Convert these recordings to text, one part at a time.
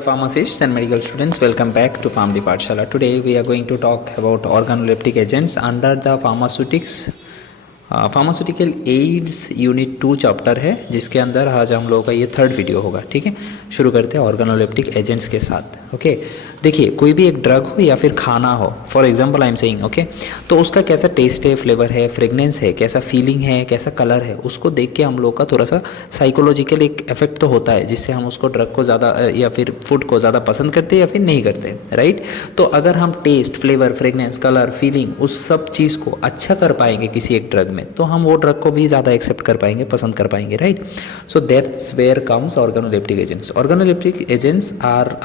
Pharmacists and medical students, welcome back to PharmD Pathshala. Today we are going to talk about organoleptic agents under the pharmaceutics. Pharmaceutical ads unit 2 chapter है, जिसके अंदर आज हम लोगों का ये third video होगा। ठीक है, शुरू करते हैं ऑर्गेनोलेप्टिक एजेंट्स के साथ। ओके, देखिए कोई भी एक ड्रग हो या फिर खाना हो, for example I am saying, okay, तो उसका कैसा टेस्ट है, फ्लेवर है, फ्रेगनेंस है, कैसा फीलिंग है, कैसा कलर है, उसको देख के हम लोग का थोड़ा सा साइकोलॉजिकल एक इफेक्ट तो होता है, जिससे हम उसको ड्रग को ज़्यादा या फिर फूड को ज़्यादा पसंद करते हैं या फिर नहीं करते, राइट। तो अगर हम taste, flavour, fragrance, colour, feeling उस सब चीज़ को अच्छा कर पाएंगे किसी एक ड्रग में, तो हम वो ड्रग को भी ज़्यादा एक्सेप्ट कर पाएंगे, पसंद कर पाएंगे, right. So that's where comes organoleptic agents. Organoleptic agents are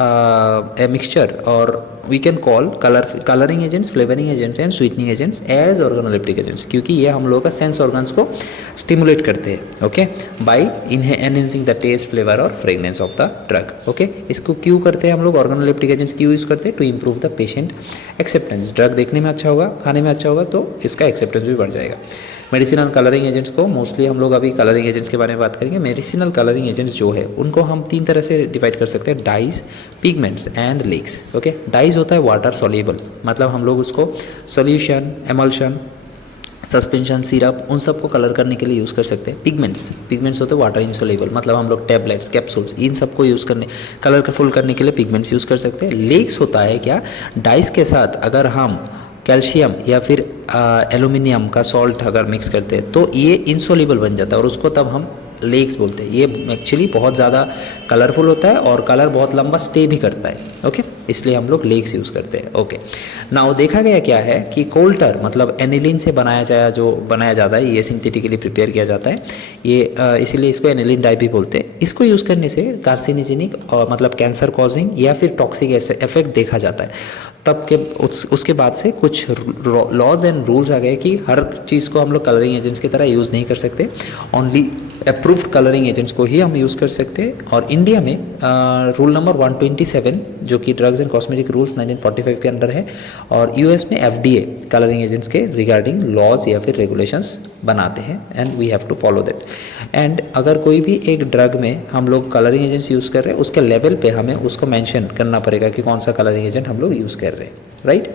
a mixture और we can call colouring agents, flavouring agents and sweetening agents as organoleptic agents, क्योंकि ये हम लोगों का सेंस ऑर्गन्स को स्टिमुलेट करते हैं, okay, by enhancing the taste, flavour और fragrance of the drug. Okay, इसको क्यों करते हैं हम लोग, ऑर्गेनोलेप्टिक एजेंट्स क्यों यूज़ करते हैं? To improve the patient acceptance. Drug देखने में अच्छा होगा, खाने में अच्छा होगा, तो इसका एक्सेप्टेंस भी बढ़ जाएगा। मेडिसिनल कलरिंग एजेंट्स को मोस्टली हम लोग अभी कलरिंग एजेंट्स के बारे में बात करेंगे। मेडिसिनल कलरिंग एजेंट्स जो है उनको हम 3 तरह से डिवाइड कर सकते हैं: dyes, pigments and lakes. Okay, dyes होता है वाटर सॉल्युबल, मतलब हम लोग उसको सॉल्यूशन, एमल्शन, सस्पेंशन, सिरप, उन सब को कलर करने के लिए यूज़ कर सकते हैं। पिगमेंट्स होते हैं वाटर इंसोल्युबल, मतलब हम लोग टैबलेट्स, कैप्सूल्स, इन सब को यूज़ करने, कलरफुल करने के लिए पिगमेंट्स यूज़ कर सकते हैं। लेक्स होता है क्या, डाइज के साथ अगर हम कैल्शियम या फिर एल्यूमिनियम का सॉल्ट अगर मिक्स करते हैं तो ये इनसोल्युबल बन जाता है और उसको तब हम लेक्स बोलते हैं। ये एक्चुअली बहुत ज़्यादा कलरफुल होता है और कलर बहुत लंबा स्टे भी करता है, ओके, इसलिए हम लोग लेक्स यूज़ करते हैं। ओके, नाउ देखा गया क्या है कि कोल्टर मतलब एनिलीन से बनाया जाता है, ये सिंथेटिकली प्रिपेयर किया जाता है, ये इसीलिए इसको एनिलीन डाई भी बोलते हैं। इसको यूज़ करने से कार्सिनोजेनिक और मतलब कैंसर कॉजिंग या फिर टॉक्सिक इफेक्ट देखा जाता है। तब के उसके बाद से कुछ लॉज एंड रूल्स आ गए कि हर चीज़ को हम लोग कलरिंग एजेंट्स की तरह यूज़ नहीं कर सकते, ओनली अप्रूव्ड कलरिंग एजेंट्स को ही हम यूज़ कर सकते हैं। और इंडिया में रूल नंबर 127 जो कि ड्रग्स एंड कॉस्मेटिक रूल्स 1945 के अंदर है, और यूएस में एफडीए कलरिंग एजेंट्स के रिगार्डिंग लॉज या फिर रेगुलेशंस बनाते हैं, and we have to follow that. And अगर कोई भी एक ड्रग में हम लोग कलरिंग एजेंट्स यूज़ कर रहे हैं, उसके लेवल पे हमें उसको मेंशन करना पड़ेगा कि कौन सा कलरिंग एजेंट हम लोग यूज़ कर रहे हैं, right.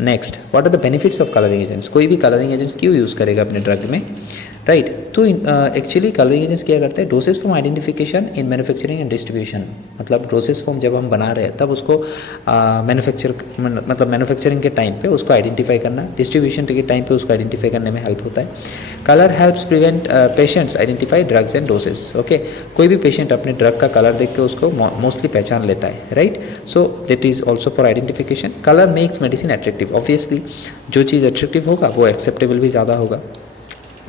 Next, what are the benefits of colouring agents. कोई भी कलरिंग एजेंट्स क्यों यूज़ करेगा अपने ड्रग में, राइट। तो एक्चुअली कलरिंग एजेंट्स क्या करते हैं, dosage form identification in manufacturing and distribution, मतलब डोसेज फॉर्म जब हम बना रहे हैं तब उसको मैन्युफैक्चरिंग के टाइम पे उसको आइडेंटिफाई करना, डिस्ट्रीब्यूशन के टाइम पे उसको आइडेंटिफाई करने में हेल्प होता है। Colour helps prevent patients identify drugs and doses. Okay, कोई भी पेशेंट अपने ड्रग का कलर देख के उसको मोस्टली पहचान लेता है, right. So that is also for identification. Colour makes medicine attractive, obviously जो चीज़ एट्रैक्टिव होगा वो एक्सेप्टेबल भी ज़्यादा होगा।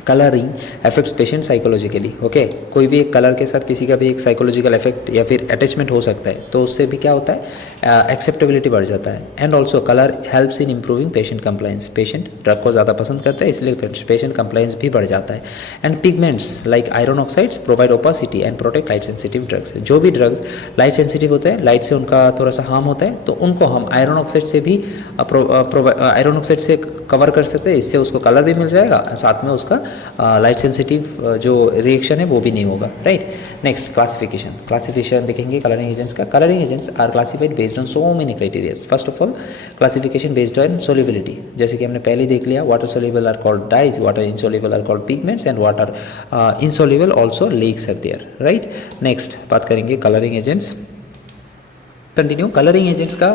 Colouring affects patient psychologically. Okay, कोई भी एक कलर के साथ किसी का भी एक साइकोलॉजिकल इफेक्ट या फिर अटैचमेंट हो सकता है, तो उससे भी क्या होता है, एक्सेप्टेबिलिटी बढ़ जाता है। And also colour helps in improving patient compliance, patient drug को ज़्यादा पसंद करता है, इसलिए पेशेंट कंप्लाइंस भी बढ़ जाता है। And pigments like iron oxides provide opacity and protect light sensitive drugs. जो भी ड्रग्स लाइट सेंसिटिव होते हैं, लाइट से उनका थोड़ा सा हार्म होता है, तो उनको हम आयरन ऑक्साइड से भी आयरन ऑक्साइड से कवर कर सकते हैं, इससे उसको कलर भी मिल जाएगा, साथ में उसका लाइट सेंसिटिव जो रिएक्शन है वो भी नहीं होगा, राइट। नेक्स्ट, क्लासिफिकेशन देखेंगे कलरिंग एजेंट्स का। Colouring agents are classified based on so many criterias. First of all, classification based on solubility, जैसे कि हमने पहले देख लिया, water soluble are called dyes, water insoluble are called pigments, and water insoluble also lakes are there, right. Next बात करेंगे colouring agents. Continue. Colouring agents का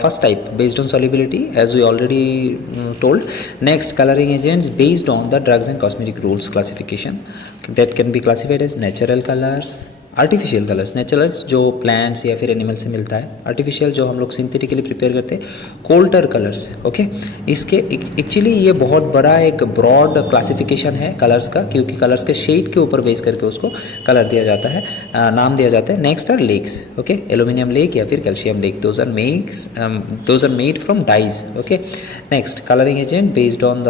first type based on solubility, as we already told. Next, colouring agents based on the drugs and cosmetic rules classification, that can be classified as natural colours, artificial colours, naturals जो plants या फिर animal से मिलता है, artificial जो हम लोग synthetically prepare करते हैं, कोल्टर कलर्स। ओके, इसके एक्चुअली ये बहुत बड़ा एक ब्रॉड क्लासिफिकेशन है कलर्स का, क्योंकि कलर्स के शेड के ऊपर बेस करके उसको कलर दिया जाता है, नाम दिया जाता है। Next are lakes. Okay, aluminium lake या फिर calcium lake, those are made from dyes. Okay, next, colouring agent based on the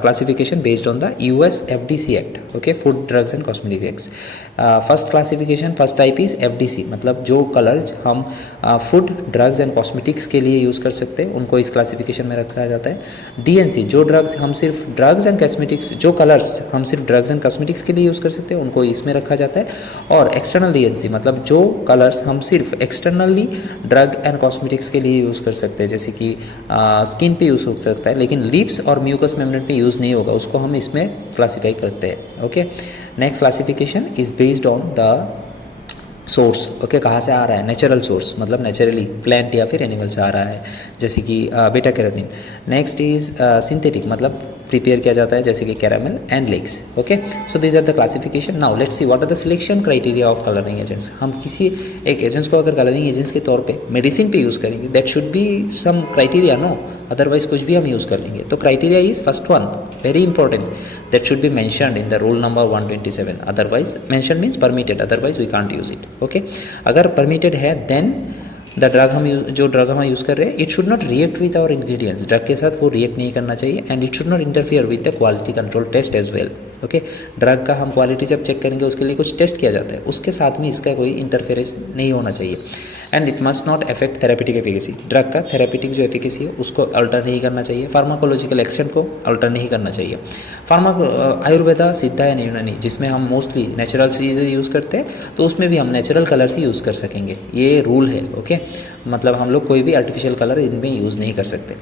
classification based on the US FDC act, okay, food drugs and cosmetic acts. First classification, first type is FDC, मतलब जो colours हम food, drugs and cosmetics के लिए use कर सकते हैं उनको इस क्लासिफिकेशन में रखा जाता है। DNC, जो ड्रग्स हम सिर्फ ड्रग्स एंड कॉस्मेटिक्स, जो कलर्स हम सिर्फ ड्रग्स एंड कॉस्मेटिक्स के लिए यूज़ कर सकते हैं उनको इसमें रखा जाता है। और एक्सटर्नल DNC, मतलब जो कलर्स हम सिर्फ एक्सटर्नली ड्रग एंड कॉस्मेटिक्स के लिए यूज़ कर सकते हैं, जैसे कि स्किन पे यूज़ हो सकता है लेकिन लिप्स और म्यूकस मेम्ब्रेन पे यूज़ नहीं होगा, उसको हम इसमें क्लासीफाई करते हैं। Okay, next classification is based on the source. Okay, कहाँ से आ रहा है? नेचुरल सोर्स, मतलब नेचुरली प्लांट या फिर एनिमल से आ रहा है, जैसे कि beta carotene. Next is synthetic, मतलब प्रिपेयर किया जाता है, जैसे कि caramel and lakes. Okay, so these are the classification. Now let's see what are the selection criteria of colouring agents. हम किसी एक एजेंट्स को अगर कलरिंग एजेंट्स के तौर पे मेडिसिन पे यूज़ करेंगे, that should be some criteria, no, otherwise कुछ भी हम यूज़ कर लेंगे। तो criteria is first one, very important, that should be mentioned in the rule number 127। Otherwise mention means permitted, otherwise we can't use it. Okay, अगर permitted है then the drug जो drug हम यूज़ कर रहे हैं, it should not react with our ingredients, drug के साथ वो रिएक्ट नहीं करना चाहिए, and it should not interfere with the quality control test as well. Okay, drug का हम क्वालिटी जब चेक करेंगे उसके लिए कुछ टेस्ट किया जाता है, उसके साथ में इसका कोई इंटरफेरेंस नहीं होना चाहिए। And it must not affect therapeutic efficacy, drug का थेरेपेटिक जो एफिकेसी है उसको अल्टर नहीं करना चाहिए, फार्माकोलॉजिकल एक्शन को अल्टर नहीं करना चाहिए। आयुर्वेदा, सिद्धा एंड यूनानी, जिसमें हम मोस्टली नेचुरल चीज़ें यूज़ करते हैं, तो उसमें भी हम नेचुरल कलर्स ही यूज़ कर सकेंगे, ये रूल है। ओके, मतलब हम लोग कोई भी आर्टिफिशियल कलर इनमें यूज़ नहीं कर सकते।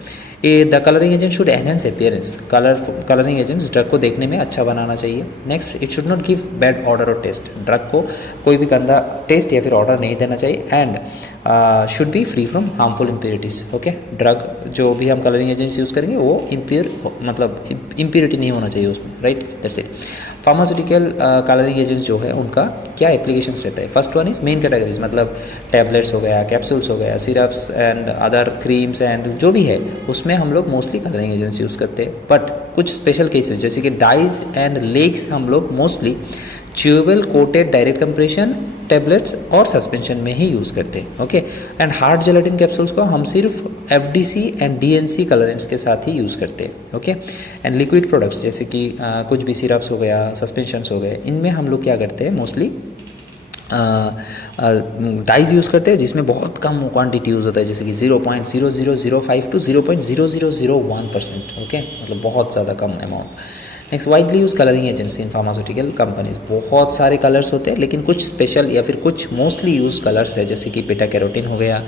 ये the colouring agent should enhance appearance, colouring agents drug को देखने में अच्छा बनाना चाहिए। Next, it should not give bad order और टेस्ट, ड्रग को कोई भी गंदा टेस्ट या फिर ऑर्डर नहीं देना चाहिए। And should be free from harmful impurities. Okay, drug जो भी हम कलरिंग एजेंट्स यूज़ करेंगे वो इम्प्योर, मतलब इम्प्योरिटी नहीं होना चाहिए उसमें, right, that's it. Pharmaceutical colouring agents जो है उनका क्या एप्लीकेशंस रहता है? First one is main categories, मतलब टैबलेट्स हो गया, कैप्सूल्स हो गया, syrups and other creams and जो भी है उसमें हम लोग मोस्टली कलरिंग एजेंट्स यूज़ करते हैं। बट कुछ स्पेशल केसेस जैसे कि डाइज एंड लेक्स हम लोग mostly chewable coated direct compression tablets और सस्पेंशन में ही यूज़ करते हैं। Okay, and hard gelatin capsules को हम सिर्फ FDC एंड DNC कलरेंट्स के साथ ही यूज़ करते हैं। ओके, एंड लिक्विड प्रोडक्ट्स जैसे कि कुछ भी सिरप्स हो गया, सस्पेंशंस हो गए, इनमें हम लोग क्या करते हैं, मोस्टली डाइज यूज़ करते हैं जिसमें बहुत कम क्वांटिटी यूज़ होता है, जैसे कि 0.0005 to 0.0001%। ओके, मतलब बहुत ज़्यादा कम amount. Next, widely use colouring agents in pharmaceutical companies, बहुत सारे कलर्स होते हैं लेकिन कुछ स्पेशल या फिर कुछ मोस्टली यूज कलर्स है, जैसे कि बीटा कैरोटीन हो गया,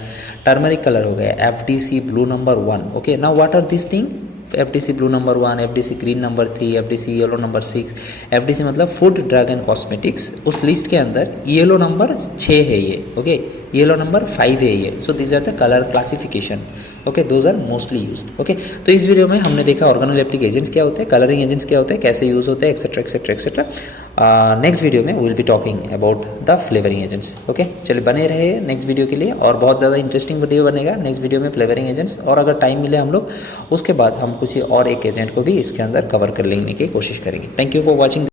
टर्मरिक कलर हो गया, FDC blue number 1। Okay, now what are this thing? FDC blue number 1, FDC green number 3, FDC yellow number 6। FDC मतलब फूड, ड्रग एंड कॉस्मेटिक्स, उस लिस्ट के अंदर येलो नंबर 6 है ये। ओके, येलो नंबर 5 है ये। So these are the colour classification. Okay, those are mostly use. Okay, तो इस वीडियो में हमने देखा ऑर्गेनोलेप्टिक एजेंट्स क्या होते हैं, कलरिंग एजेंट्स क्या होते हैं, कैसे यूज होते हैं, etcetera etcetera etcetera. Next video में we will be talking about the flavouring agents. Okay, चलिए बने रहे नेक्स्ट वीडियो के लिए, और बहुत ज़्यादा इंटरेस्टिंग वीडियो बनेगा नेक्स्ट वीडियो में फ्लेवरिंग एजेंट्स, और अगर टाइम मिले हम लोग उसके बाद हम कुछ और एक एजेंट को भी इसके अंदर कवर कर लेने की कोशिश करेंगे। Thank you for watching.